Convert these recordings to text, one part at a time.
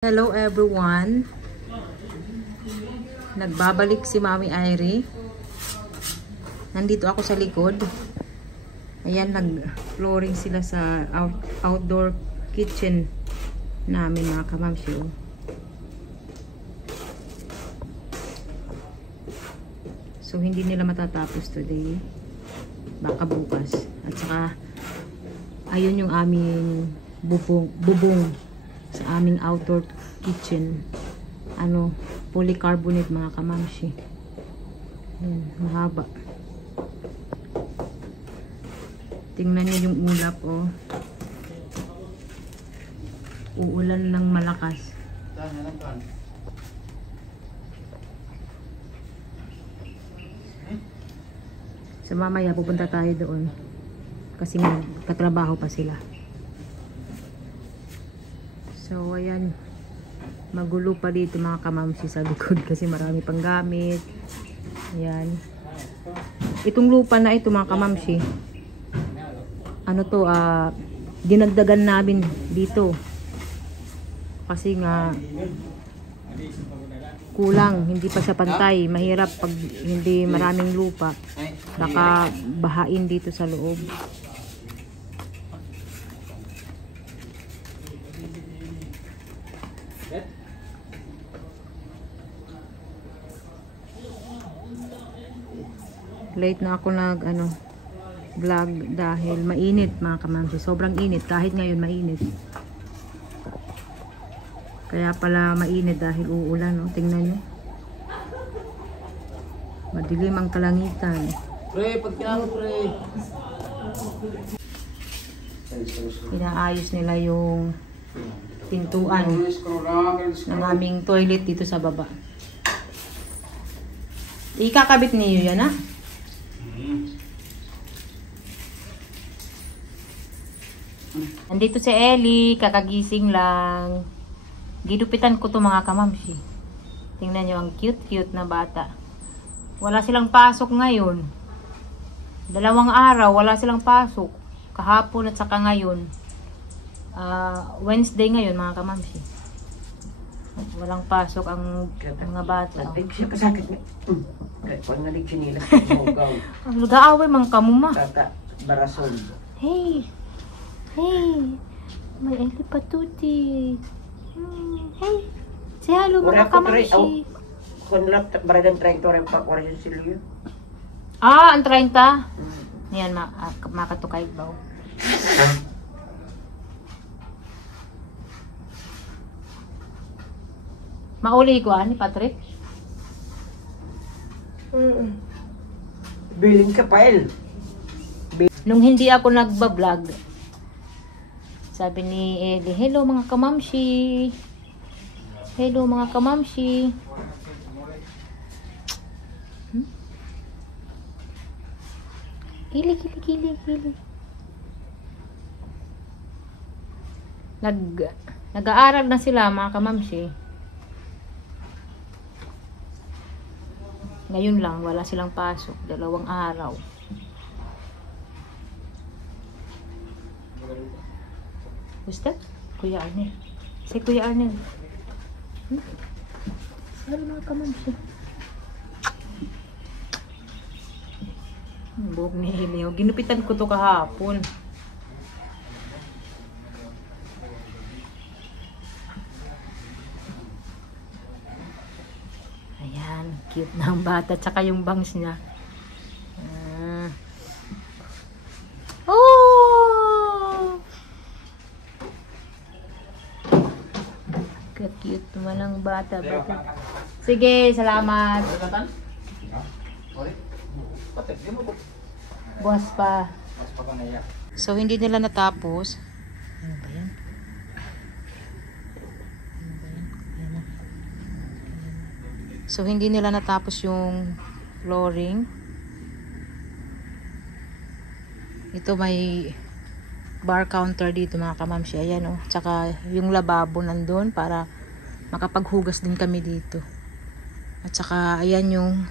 Hello everyone. Nagbabalik si Mami Irie. Nandito ako sa likod. Ayan, nag-flooring sila sa outdoor kitchen namin mga kamamsyo. So hindi nila matatapos today. Baka bukas. At saka ayun yung aming bubong sa aming outdoor kitchen. Polycarbonate mga kamamshi. Mahaba. Tingnan niyo yung ulap, oh. Uulan ng malakas. Sa mamaya pupunta tayo doon. Kasi katrabaho pa sila. So, ayan. Magulo pa dito mga kamamsi sa likod kasi marami pang gamit. Ayan. Itong lupa na ito mga kamamsi. Dinagdagan namin dito. Kasi nga kulang. Hindi pa siya pantay. Mahirap pag hindi maraming lupa. Baka bahain dito sa loob. Late na ako vlog dahil mainit mga kamamsi. Sobrang init kahit ngayon mainit. Kaya pala mainit dahil uulan, oh. Tingnan niyo. Madilim ang kalangitan. Pre, pagkano pre? Inaayos nila yung pintuan ng aming toilet dito sa baba. Ikakabit niyo yan, ha? Nandito si Ellie, kakagising lang. Gidupitan ko to mga kamamsi. Tingnan nyo ang cute-cute na bata. Wala silang pasok ngayon. 2 araw, wala silang pasok. Kahapon at saka ngayon. Wednesday ngayon mga kamamsi. Walang pasok ang mga bata. Siya kasakit niya. Pag nalig sinila. Ang nag-aaway mga kamuma. Tata, barasol. Hey! Hey! May Ellie Patuti. Hey! Say hello mga kamamsi. Kung lang, baragang 30 rin pa, wala yung silyo. Ang 30? Yan, makatukay ba? Mauli ko, ni Patrick? Billing ka pa, El. Nung hindi ako nagbablog, sabi ni Ellie, hello mga kamamsi. Hello mga kamamsi. Kili. Nag-aaral na sila mga kamamsi. Ngayon lang, wala silang pasok. 2 araw. Gusto? Kuya Arnel. Si Kuya Arnel. Saan mga kamamsi? Buhok ni Helio. Ginupitan ko to kahapon. Ayan. Cute na ang bata. Tsaka yung bangs niya. Oh! Cute naman ang bata. Sige, salamat. Buwas pa. So, hindi nila natapos. Ano ba yan? So, hindi nila natapos yung flooring. Ito may bar counter dito mga kamamsi. Ayan, oh. Tsaka yung lababo nandun para makapaghugas din kami dito. At saka ayan yung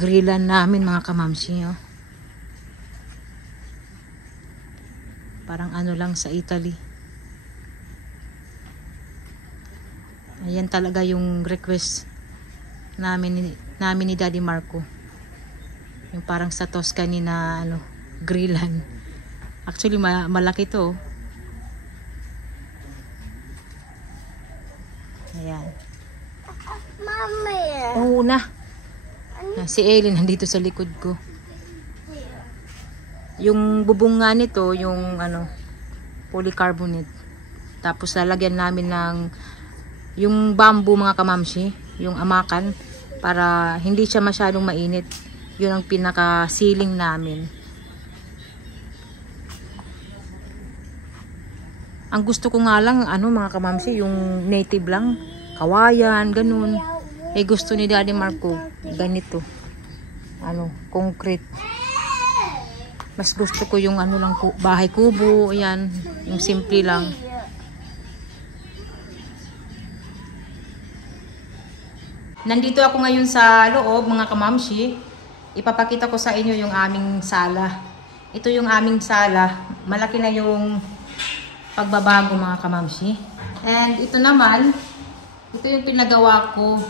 grillan namin mga kamamsi, oh. Parang ano lang sa Italy. Ayan talaga yung request namin ni Daddy Marco. Yung parang sa Tuscany na ano, grillan. Actually malaki to. Ayan. Mami. Oo na. Si Ellie nandito sa likod ko. Yung bubong nga nito, yung ano, polycarbonate. Tapos lalagyan namin ng yung bamboo mga kamamshi, yung amakan, para hindi siya masyadong mainit. Yun ang pinaka-ceiling namin. Ang gusto ko nga lang, ano mga kamamshi, yung native lang. Kawayan, ganun. Eh gusto ni Daddy Marco, ganito. Ano, concrete. Mas gusto ko yung ano lang, bahay kubo, ayan. Yung simple lang. Nandito ako ngayon sa loob, mga kamamshi. Ipapakita ko sa inyo yung aming sala. Ito yung aming sala. Malaki na yung pagbabago, mga kamamshi. And ito naman, ito yung pinagawa ko.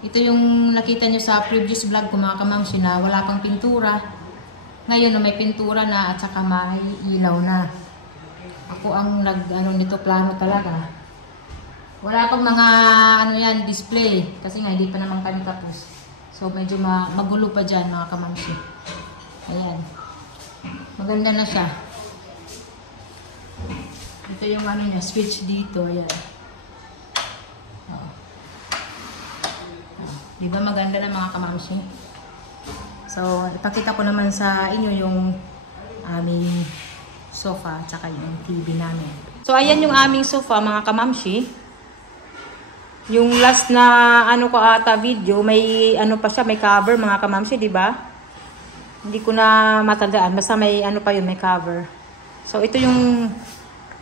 Ito yung nakita nyo sa previous vlog ko, mga kamamshi, na wala pang pintura. Ngayon na may pintura na at saka may ilaw na. Ako ang nag-ano nito, plano talaga. Wala pang mga ano yan, display. Kasi nga hindi pa naman kami tapos. So medyo magulo pa dyan, mga kamamshi. Ayan. Maganda na siya. Ito yung ano niya, switch dito. Ayan. Diba maganda na, mga kamamshi? So, ipakita ko naman sa inyo yung aming sofa at saka yung TV namin. So, ayan yung aming sofa, mga kamamshi. Yung last na ano ko ata video, may ano pa siya, may cover, mga kamamshi, di ba? Hindi ko na matandaan, basta may ano pa yun, may cover. So, ito yung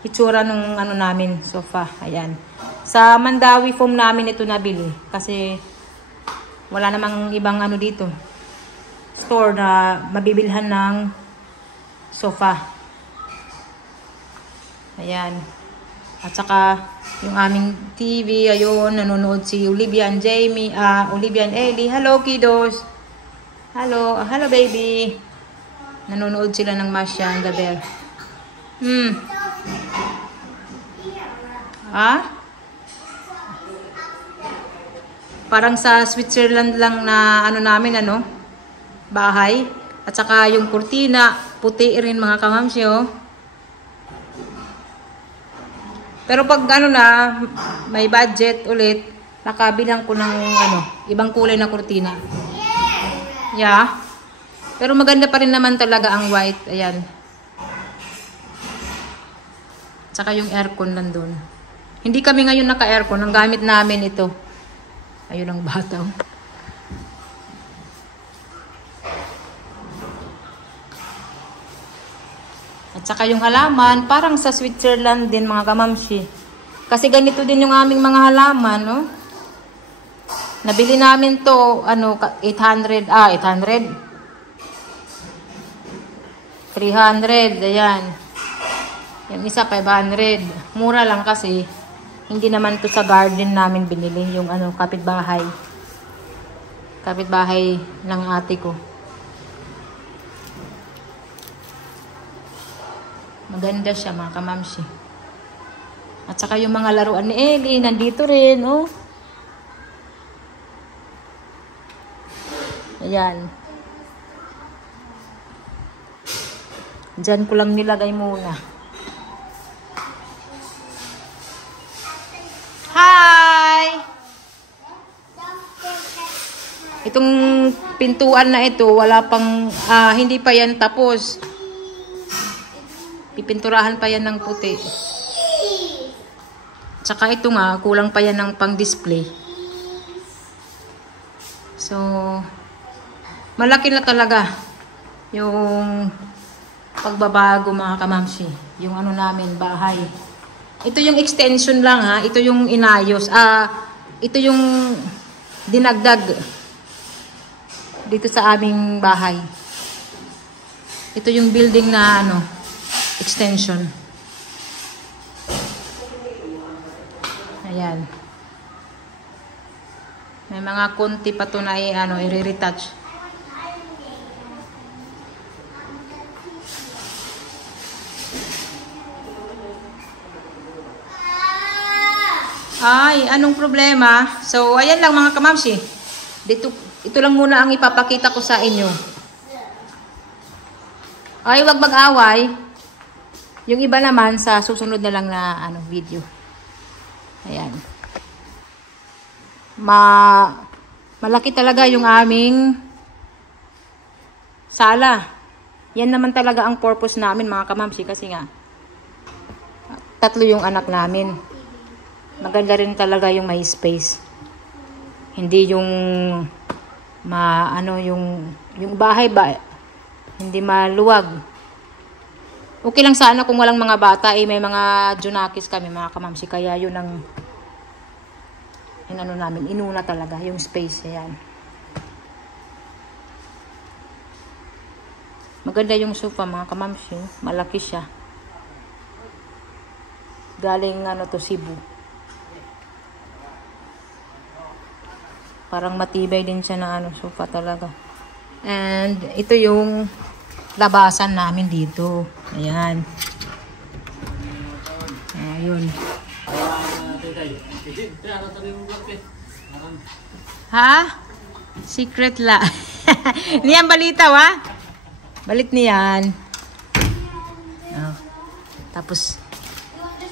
itsura nung ano namin, sofa. Ayan. Sa Mandawi foam namin ito nabili kasi wala namang ibang ano dito. Store na mabibilhan ng sofa. Ayan. At saka yung aming TV, ayun, nanonood si Olivia and Jamie, Olivia and Ellie. Hello, kiddos. Hello, hello baby. Nanonood sila ng Masya and Gabel. Parang sa Switzerland lang na ano namin, ano, bahay. At saka yung kurtina, puti rin, mga kamamshi, oh. Pero pag ano na, may budget ulit, nakabilang ko ng ano, ibang kulay na kurtina. Yeah. Pero maganda pa rin naman talaga ang white. Ayan. Tsaka yung aircon nandun. Hindi kami ngayon naka-aircon. Ang gamit namin ito. Ayun ang bata. At saka yung halaman, parang sa Switzerland din, mga kamamshi. Kasi ganito din yung aming mga halaman, no? Nabili namin to, ano, 800, 300, ayan. Yung isa, 500. Mura lang kasi, hindi naman to sa garden namin binili, yung ano, kapitbahay. Kapitbahay ng ate ko. Maganda siya, mga kamamshi. At saka yung mga laruan ni Ellie, nandito rin, oh. Ayan. Diyan ko lang nilagay muna. Hi! Itong pintuan na ito, wala pang, hindi pa yan tapos. Pipinturahan pa yan ng puti. Tsaka ito nga, kulang pa yan ng pang-display. So, malaki na talaga yung pagbabago, mga kamamshi. Yung ano namin, bahay. Ito yung extension lang, ha. Ito yung inayos. Ito yung dinagdag dito sa aming bahay. Ito yung building na ano, extension. Ayan. May mga konti pa to na i-retouch. Ay, anong problema? So, ayan lang mga kamamsi. Ito lang muna ang ipapakita ko sa inyo. Ay, wag mag-away. Yung iba naman sa susunod na lang na video. Ayan. Malaki talaga yung aming sala. Yan naman talaga ang purpose namin mga kamamsi kasi nga 3 yung anak namin. Maganda rin talaga yung may space. Hindi yung yung bahay ba hindi maluwag. Okay lang sana kung walang mga bata may mga junakis kami mga kamamsi kaya yun ang namin inuna talaga yung space ayan. Maganda yung sofa mga kamamsi, malaki siya. Galing to Cebu. Parang matibay din siya na sofa talaga. And ito yung labasan namin dito. Ayan. Ayun. Ha? Secret la. Niyan balita wa? Balit niyan. Oh. Tapos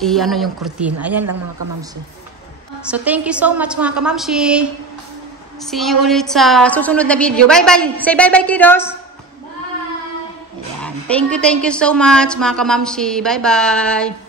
yung kurtina. Ayan lang mga kamamsi. So thank you so much mga kamamsi. See you ulit sa susunod na video. Bye-bye! Say bye-bye, kiddos! Bye! Ayan. Thank you so much, mga kamamsi. Bye-bye!